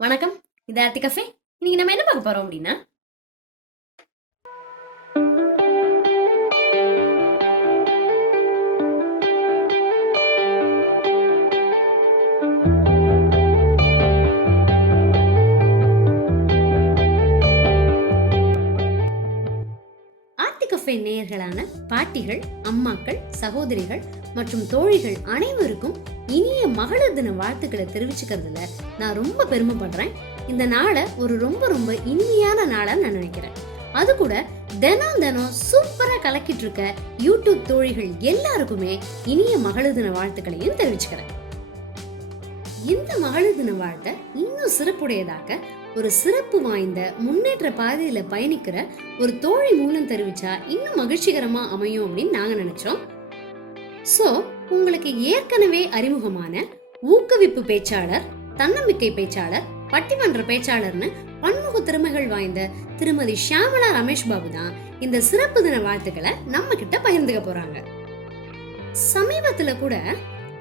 வணக்கம். இது ஆர்த்தி கஃபே. இன்னைக்கு நம்ம என்ன பார்க்க போறோம் அப்படின்னா? ஆர்த்தி கஃபே நேயர்களான பாட்டிகள் அம்மாக்கள் சகோதரிகள் மற்றும் தோழிகள் அனைவருக்கும் இனிய மகளிர் தின வாழ்த்துக்களை தெரிவிச்சுக்கிறதுல நான் ரொம்ப பெருமைப்படுறேன். இந்த நாளை ஒரு ரொம்ப ரொம்ப இனிமையான நாளாக நான் நினைக்கிறேன். அது கூட தினம் தினம் சூப்பரா கலக்கிட்டு இருக்க யூடியூப் தோழிகள் எல்லாருக்குமே இனிய மகளிர் தின வாழ்த்துக்களையும் தெரிவிச்சுக்கிறேன். இந்த மகளிர் தின வாழ்த்தை இன்னும் சிறப்புடையதாக்க ஒரு சிறப்பு வாய்ந்த முன்னேற்ற பாதையில பயணிக்கிற ஒரு தோழி மூலம் தெரிவிச்சா இன்னும் மகிழ்ச்சிகரமா அமையும் அப்படின்னு நாங்க நினைச்சோம். சோ உங்களுக்கு ஏற்கனவே அறிமுகமான ஊக்குவிப்பு பேச்சாளர் தன்னம்பிக்கை பேச்சாளர் பட்டிமன்ற பேச்சாளர்னு பன்முக திறமைகள் வாய்ந்த திருமதி ஷியாமலா ரமேஷ் பாபு தான் இந்த சிறப்பு தின வாழ்த்துக்களை நம்ம கிட்ட பகிர்ந்துக்க போறாங்க. சமீபத்துல கூட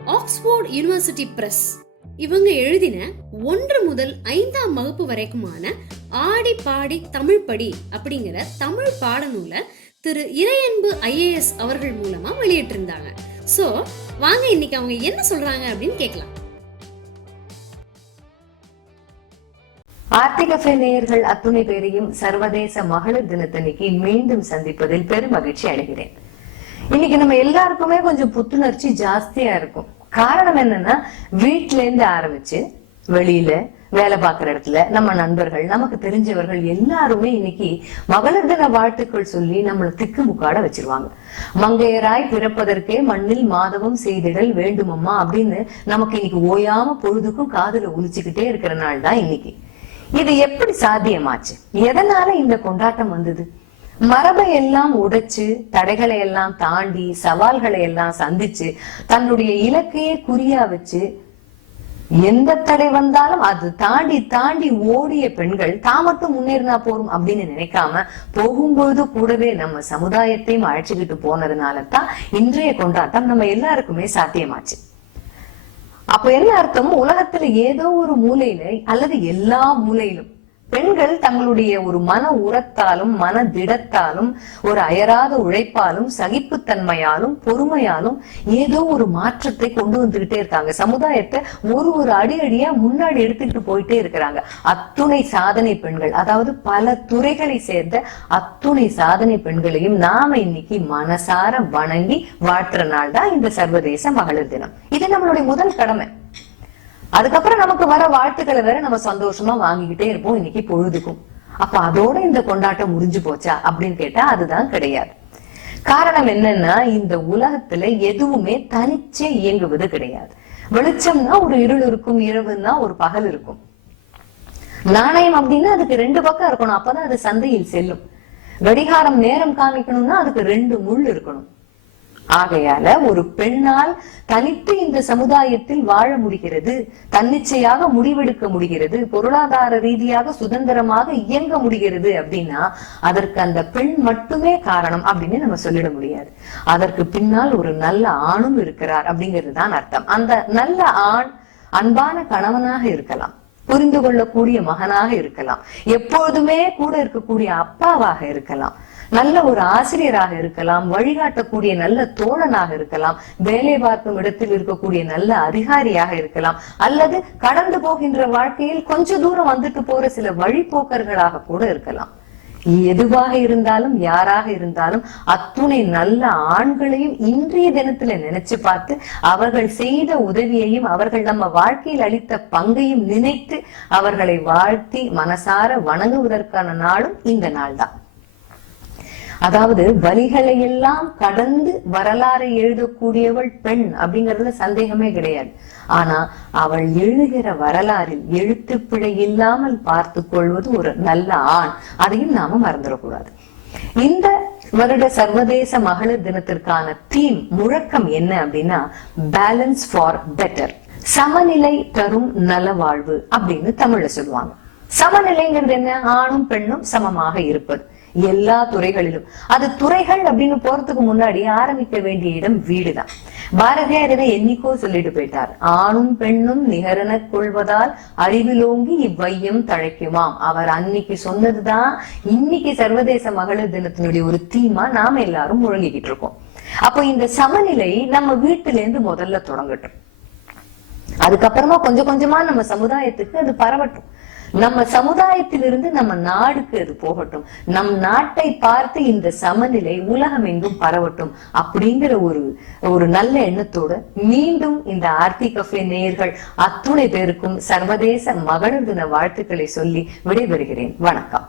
ஆக்ஸ்போர்ட் யூனிவர்சிட்டி பிரஸ் இவங்க எழுதின ஒன்று முதல் ஐந்தாம் வகுப்பு வரைக்குமான ஆடி பாடி தமிழ் படி அப்படிங்கிற தமிழ் பாடநூலை திரு இறையன்பு ஐஏஎஸ் அவர்கள் மூலமா வெளியிட்டிருந்தாங்க. சோ வாங்க இன்னைக்கு அவங்க என்ன சொல்றாங்க அப்படின்னு கேட்கலாம். ஆர்த்திகஃபே நேயர்கள் அத்துணை பேரையும் சர்வதேச மகளிர் தினத்தன்னைக்கு மீண்டும் சந்திப்பதில் பெரும் மகிழ்ச்சி அடைகிறேன். இன்னைக்கு நம்ம எல்லாருக்குமே கொஞ்சம் புத்துணர்ச்சி ஜாஸ்தியா இருக்கும். காரணம் என்னன்னா வீட்ல இருந்து ஆரம்பிச்சு வெளியில வேலை பார்க்குற இடத்துல நம்ம நண்பர்கள் நமக்கு தெரிஞ்சவர்கள் எல்லாருமே இன்னைக்கு மகளிர் தின வாழ்த்துக்கள் சொல்லி நம்மளை திக்குமுக்காட வச்சிருவாங்க. மங்கையராய் பிறப்பதற்கே மண்ணில் மாதவம் செய்திடல் வேண்டுமம்மா அப்படின்னு நமக்கு இன்னைக்கு ஓயாம பொழுதுக்கும் காதுல உளிச்சுக்கிட்டே இருக்கிற நாள் தான் இன்னைக்கு. இது எப்படி சாத்தியமாச்சு? எதனால இந்த கொண்டாட்டம் வந்தது? மரபை எல்லாம் உடைச்சு தடைகளை எல்லாம் தாண்டி சவால்களை எல்லாம் சந்திச்சு தன்னுடைய இலக்கையே குறியா வச்சு எந்த தடை வந்தாலும் அது தாண்டி தாண்டி ஓடிய பெண்கள் தான் மட்டும் முன்னேறினா போறோம் அப்படின்னு நினைக்காம போகும்பொழுது கூடவே நம்ம சமுதாயத்தையும் அழைச்சுக்கிட்டு போனதுனால தான் இன்றைய கொண்டாட்டம் நம்ம எல்லாருக்குமே சாத்தியமாச்சு. அப்ப என்ன அர்த்தம்? உலகத்துல ஏதோ ஒரு மூலையில அல்லது எல்லா மூலையிலும் பெண்கள் தங்களுடைய ஒரு மன உரத்தாலும் மன திடத்தாலும் ஒரு அயராத உழைப்பாலும் சகிப்புத்தன்மையாலும் பொறுமையாலும் ஏதோ ஒரு மாற்றத்தை கொண்டு வந்துகிட்டே இருக்காங்க. சமுதாயத்தை ஒரு ஒரு அடி அடியா முன்னாடி எடுத்துக்கிட்டு போயிட்டே இருக்கிறாங்க. அத்துணை சாதனை பெண்கள் அதாவது பல துறைகளை சேர்ந்த அத்துணை சாதனை பெண்களையும் நாம இன்னைக்கு மனசார வணங்கி வாழ்த்துற நாள் தான் இந்த சர்வதேச மகளிர் தினம். இது நம்மளுடைய முதல் கடமை. அதுக்கப்புறம் நமக்கு வர வாழ்த்துக்களை வேற நம்ம சந்தோஷமா வாங்கிக்கிட்டே இருப்போம். இன்னைக்கு பொழுதுக்கும். அப்ப அதோட இந்த கொண்டாட்டம் முடிஞ்சு போச்சா அப்படின்னு கேட்டா அதுதான் கிடையாது. காரணம் என்னன்னா இந்த உலகத்துல எதுவுமே தனிச்சே இயங்குவது கிடையாது. வெளிச்சம்னா ஒரு இருள் இருக்கும் இரவுன்னா ஒரு பகல் இருக்கும். நாணயம் அப்படின்னா அதுக்கு ரெண்டு பக்கம் இருக்கணும். அப்பதான் அது சந்தையில் செல்லும். கடிகாரம் நேரம் காமிக்கணும்னா அதுக்கு ரெண்டு முள் இருக்கணும். ஆகையால ஒரு பெண்ணால் தனித்து இந்த சமுதாயத்தில் வாழ முடிகிறது தன்னிச்சையாக முடிவெடுக்க முடிகிறது பொருளாதார ரீதியாக சுதந்திரமாக இயங்க முடிகிறது அப்படின்னா அதற்கு அந்த பெண் மட்டுமே காரணம் அப்படின்னு நம்ம சொல்லிட முடியாது. அதற்கு பின்னால் ஒரு நல்ல ஆணும் இருக்கிறார் அப்படிங்கிறது தான் அர்த்தம். அந்த நல்ல ஆண் அன்பான கணவனாக இருக்கலாம். புரிந்து கொள்ளக்கூடிய மகனாக இருக்கலாம். எப்பொழுதுமே கூட இருக்கக்கூடிய அப்பாவாக இருக்கலாம். நல்ல ஒரு ஆசிரியராக இருக்கலாம். வழிகாட்டக்கூடிய நல்ல தோழனாக இருக்கலாம். வேலை பார்க்கும் இடத்தில் இருக்கக்கூடிய நல்ல அதிகாரியாக இருக்கலாம். அல்லது கடந்து போகின்ற வாழ்க்கையில் கொஞ்ச தூரம் வந்துட்டு போற சில வழிபோக்கர்களாக கூட இருக்கலாம். எதுவாக இருந்தாலும் யாராக இருந்தாலும் அத்துணை நல்ல ஆண்களையும் இன்றைய தினத்துல நினைச்சு பார்த்து அவர்கள் செய்த உதவியையும் அவர்கள் நம்ம வாழ்க்கையில் அளித்த பங்கையும் நினைத்து அவர்களை வாழ்த்தி மனசார வணங்குவதற்கான நாளும் இந்த நாள் தான் அதாவது வலிகளை எல்லாம் கடந்து வரலாறை எழுதக்கூடியவள் பெண் அப்படிங்கறதுல சந்தேகமே கிடையாது. ஆனா அவள் எழுதுகிற வரலாறில் எழுத்துப்பிழை இல்லாமல் பார்த்து கொள்வது ஒரு நல்ல ஆண். அதையும் நாம மறந்துடக்கூடாது. இந்த வருட சர்வதேச மகளிர் தினத்திற்கான தீம் முழக்கம் என்ன அப்படின்னா பேலன்ஸ் ஃபார் பெட்டர் சமநிலை தரும் நலவாழ்வு அப்படின்னு தமிழ்ல சொல்லுவாங்க. சமநிலைங்கிறது என்ன? ஆணும் பெண்ணும் சமமாக இருப்பது. எல்லா துறைகளிலும். அது துறைகள் அப்படின்னு போறதுக்கு முன்னாடி ஆரம்பிக்க வேண்டிய இடம் வீடுதான். பாரதியார் இதை என்னைக்கோ சொல்லிட்டு போயிட்டார். ஆணும் பெண்ணும் நிகரன கொள்வதால் அறிவிலோங்கி இவ்வையம் தழைக்குமாம். அவர் அன்னைக்கு சொன்னதுதான் இன்னைக்கு சர்வதேச மகளிர் தினத்தினுடைய ஒரு தீமா நாம எல்லாரும் முழங்கிக்கிட்டு இருக்கோம். அப்போ இந்த சமநிலை நம்ம வீட்டுல இருந்து முதல்ல தொடங்கட்டும். அதுக்கப்புறமா கொஞ்சம் கொஞ்சமா நம்ம சமுதாயத்துக்கு அது பரவட்டும். நம்ம சமுதாயத்திலிருந்து நம்ம நாடுக்கு அது போகட்டும். நம் நாட்டை பார்த்து இந்த சமநிலை உலகம் எங்கும் பரவட்டும் அப்படிங்கிற ஒரு ஒரு நல்ல எண்ணத்தோட மீண்டும் இந்த ஆர்த்தி கஃபே நேயர்கள் அத்துணை பேருக்கும் சர்வதேச மகளிர் தின வாழ்த்துக்களை சொல்லி விடைபெறுகிறேன். வணக்கம்.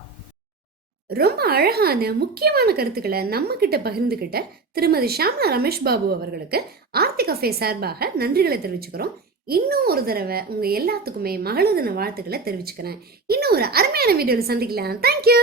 ரொம்ப அழகான முக்கியமான கருத்துக்களை நம்ம கிட்ட பகிர்ந்துகிட்ட திருமதி ஷாம்லா ரமேஷ் பாபு அவர்களுக்கு ஆர்த்தி கஃபே சார்பாக நன்றிகளை தெரிவிச்சுக்கிறோம். இன்னும் ஒரு தடவை உங்கள் எல்லாத்துக்குமே மகளிர் தின வாழ்த்துக்களை தெரிவிச்சுக்கிறேன். இன்னும் ஒரு அருமையான வீடியோவில் சந்திக்கலாம். தேங்க்யூ